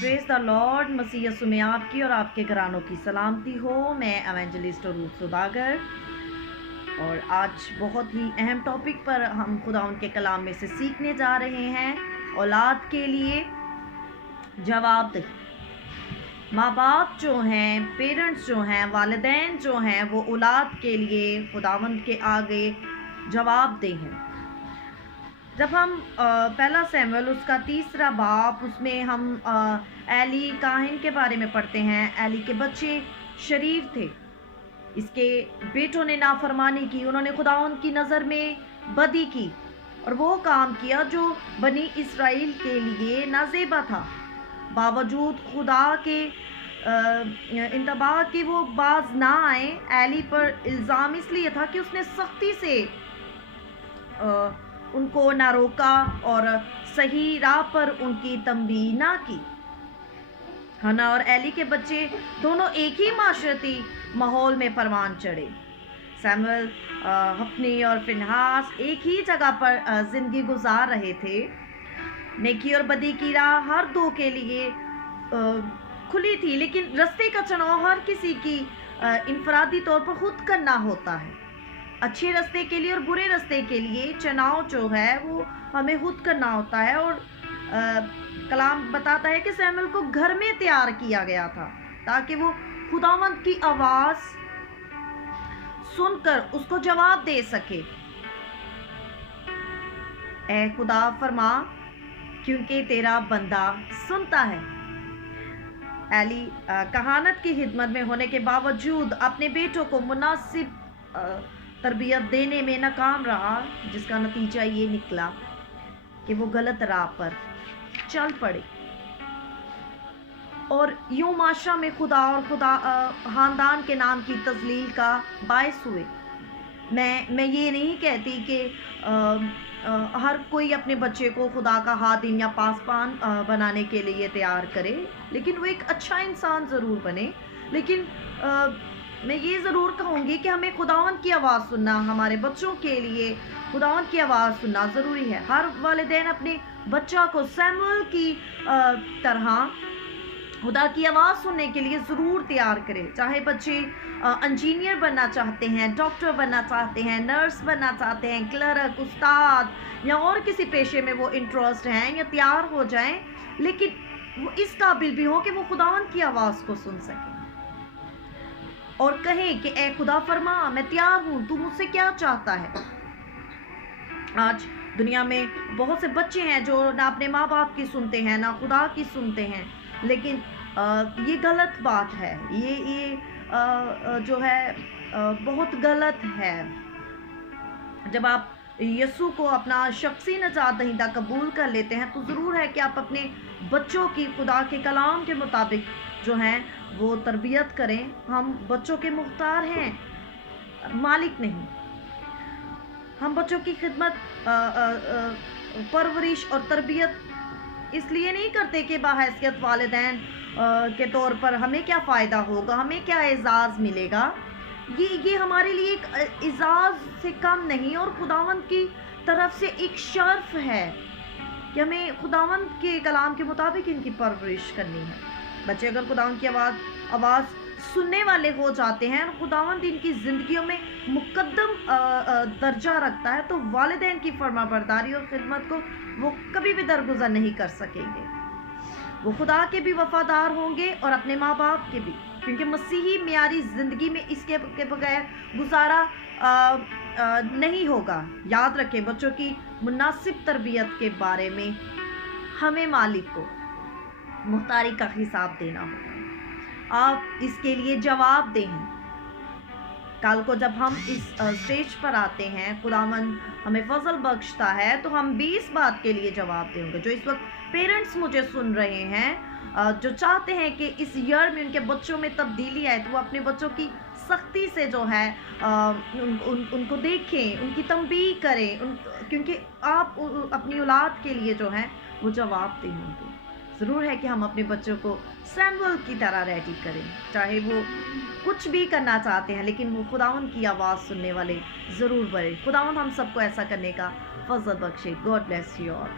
Praise the lord. मसीह यसु में आपकी और आपके घरानों की सलामती हो। मैं एवेंजलिस्ट रूथ सुदागर, और आज बहुत ही अहम टॉपिक पर हम खुदा उनके कलाम में से सीखने जा रहे हैं। औलाद के लिए जवाबदेही। माँ बाप जो हैं, पेरेंट्स जो हैं, वालिदैन जो हैं, वो औलाद के लिए खुदावंद के आगे जवाबदेह हैं। जब हम पहला सैमुएल उसका 3 बाब, उसमें हम एली काहिन के बारे में पढ़ते हैं। एली के बच्चे शरीफ थे, इसके बेटों ने नाफरमानी की, उन्होंने खुदावंद की नज़र में बदी की और वो काम किया जो बनी इसराइल के लिए नाज़ेबा था। बावजूद खुदा के इंतबाह के वो बाज ना आए। एली पर इल्ज़ाम इसलिए था कि उसने सख्ती से उनको ना रोका और सही राह पर उनकी तंबीह ना की। हन्ना और एली के बच्चे दोनों एक ही माशरती माहौल में परवान चढ़े। सैमुएल, हफनी और फिनहास एक ही जगह पर ज़िंदगी गुजार रहे थे। नेकी और बदी की राह हर दो के लिए खुली थी, लेकिन रास्ते का चुनाव हर किसी की इनफरादी तौर पर खुद करना होता है। अच्छे रास्ते के लिए और बुरे रास्ते के लिए चुनाव जो है वो हमें खुद करना होता है। और कलाम बताता है कि सैमुएल को घर में तैयार किया गया था ताकि वो खुदावंद की आवाज़ सुनकर उसको जवाब दे सके। ऐ खुदा फरमा, क्योंकि तेरा बंदा सुनता है। एली कहानत की खिदमत में होने के बावजूद अपने बेटों को मुनासिब तरबियत देने में नाकाम रहा, जिसका नतीजा ये निकला कि वो गलत राह पर चल पड़े और यूं माशरा में खुदा और खानदान के नाम की तजलील का बायस हुए। मैं ये नहीं कहती कि हर कोई अपने बच्चे को खुदा का हादिम या पासबान बनाने के लिए तैयार करे, लेकिन वो एक अच्छा इंसान ज़रूर बने। लेकिन मैं ये ज़रूर कहूँगी कि हमें खुदावंद की आवाज़ सुनना, हमारे बच्चों के लिए खुदावंद की आवाज़ सुनना ज़रूरी है। हर वालिदैन अपने बच्चा को सैमुएल की तरह खुदा की आवाज़ सुनने के लिए ज़रूर तैयार करें। चाहे बच्चे इंजीनियर बनना चाहते हैं, डॉक्टर बनना चाहते हैं, नर्स बनना चाहते हैं, क्लर्क, उस्ताद या और किसी पेशे में वो इंटरेस्ट हैं, या तैयार हो जाएं, लेकिन वो इस काबिल भी हो कि वो खुदावंद की आवाज़ को सुन सकें और कहें कि ए खुदा फरमा, मैं तैयार हूँ, तू मुझसे क्या चाहता है। आज दुनिया में बहुत से बच्चे हैं जो ना अपने माँ बाप की सुनते हैं, ना खुदा की सुनते हैं, लेकिन ये गलत बात है। ये जो है बहुत गलत है। जब आप यसु को अपना शख्सी नजात दहिंदा कबूल कर लेते हैं तो ज़रूर है कि आप अपने बच्चों की खुदा के कलाम के मुताबिक जो हैं वो तरबियत करें। हम बच्चों के मुख्तार हैं, मालिक नहीं। हम बच्चों की खिदमत, परवरिश और तरबियत इसलिए नहीं करते कि बाहैसियत वालिदैन के तौर पर हमें क्या फ़ायदा होगा, हमें क्या एजाज़ मिलेगा। ये हमारे लिए एक एजाज़ से कम नहीं, और खुदावंद की तरफ से एक शर्फ है कि हमें खुदावंद के कलाम के मुताबिक इनकी परवरिश करनी है। बच्चे अगर खुदावंद की आवाज़ सुनने वाले हो जाते हैं और खुदावंद इनकी ज़िंदगियों में मुकद्दम दर्जा रखता है, तो वालिदैन की फरमाबरदारी और खिदमत को वो कभी भी दरगुजर नहीं कर सकेंगे। वो खुदा के भी वफादार होंगे और अपने माँ बाप के भी, क्योंकि मसीही मियारी ज़िंदगी में इसके बगैर गुजारा नहीं होगा। याद रखें, बच्चों की मुनासिब तरबियत के बारे में हमें मालिक को मुख्तारी का हिसाब देना होगा। आप इसके लिए जवाब दें। कल को जब हम इस स्टेज पर आते हैं, खुदावंद हमें फजल बख्शता है, तो हम भी इस बात के लिए जवाब देंगे। जो इस वक्त पेरेंट्स मुझे सुन रहे हैं, जो चाहते हैं कि इस ईयर में उनके बच्चों में तब्दीली आए, तो वो अपने बच्चों की सख्ती से जो है उनको देखें, उनकी तंबीह करें, क्योंकि आप अपनी औलाद के लिए जो है वो जवाबदेह होंगे। ज़रूर है कि हम अपने बच्चों को सैमुएल की तरह रेडी करें, चाहे वो कुछ भी करना चाहते हैं, लेकिन वो खुदावंद की आवाज़ सुनने वाले ज़रूर बने। खुदावंद हम सबको ऐसा करने का फजल बख्शे। God bless you all.